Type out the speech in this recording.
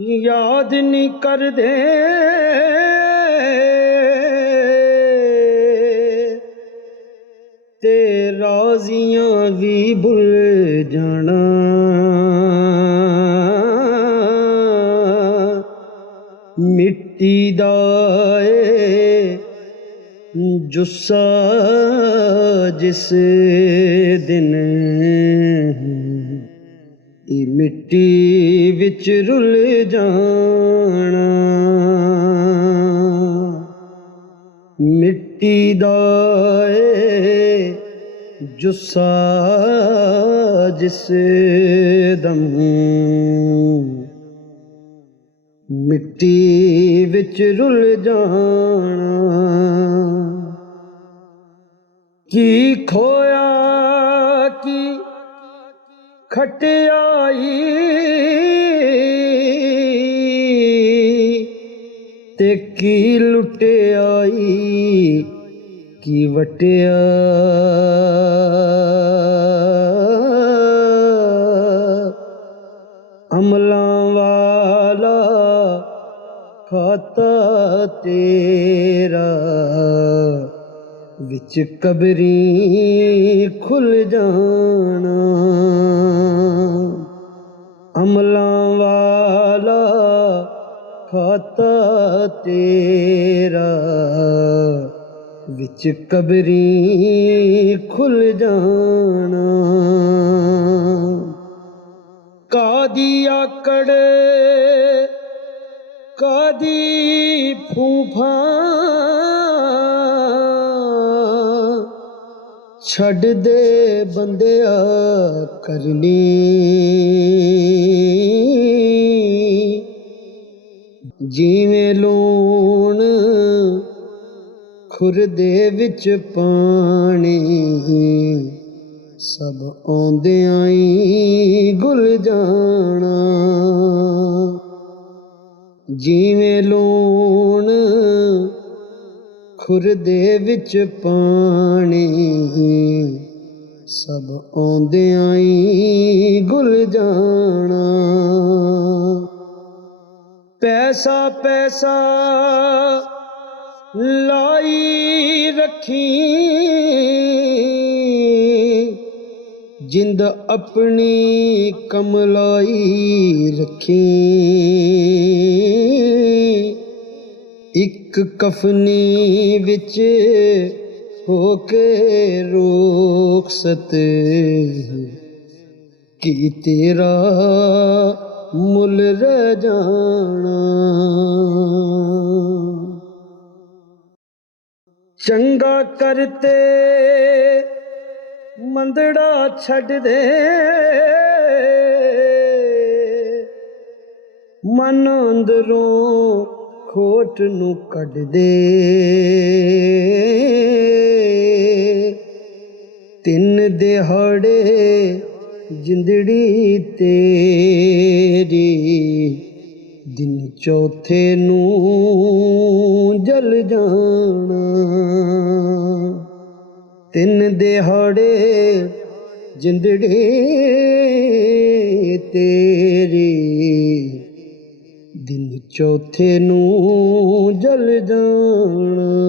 याद नहीं कर दे ते राजियां भी भुल जाना। मिट्टी दा जुस्सा जिस दिन मिट्टी विच रुल जाना। मिट्टी दा जुस्सा जिस दम मिट्टी विच रुल जाना। की खोया की खटियाई ते की लुटियाई की वटिया। अमलां वाला खाता तेरा विच कबरी खुल जाना। अमलां वाला खाता तेरा विच कबरी खुल जाना। कादी आकड़ कादी फूफा छड़ दे बंदिया करनी। जिवें लूण खुरदे विच पानी सब आउंदियां ही घुल जाना। जिवें लूण खुरदे विच पानी सब आउंदियां ही घुल जाना। पैसा पैसा लाई रखी जिंद अपनी कमलाई रखी। इक कफनी विच होके रुखसत की तेरा मुल रह जाना। चंगा करते मंदड़ा छड़ दे मन अंदरों खोट नू कढ दे। तिन दिहाड़े जिंदड़ी तेरी दिन चौथे नू जल जाना। तिन दिहाड़े जिंदड़ी तेरी दिन चौथे नू जल जाना।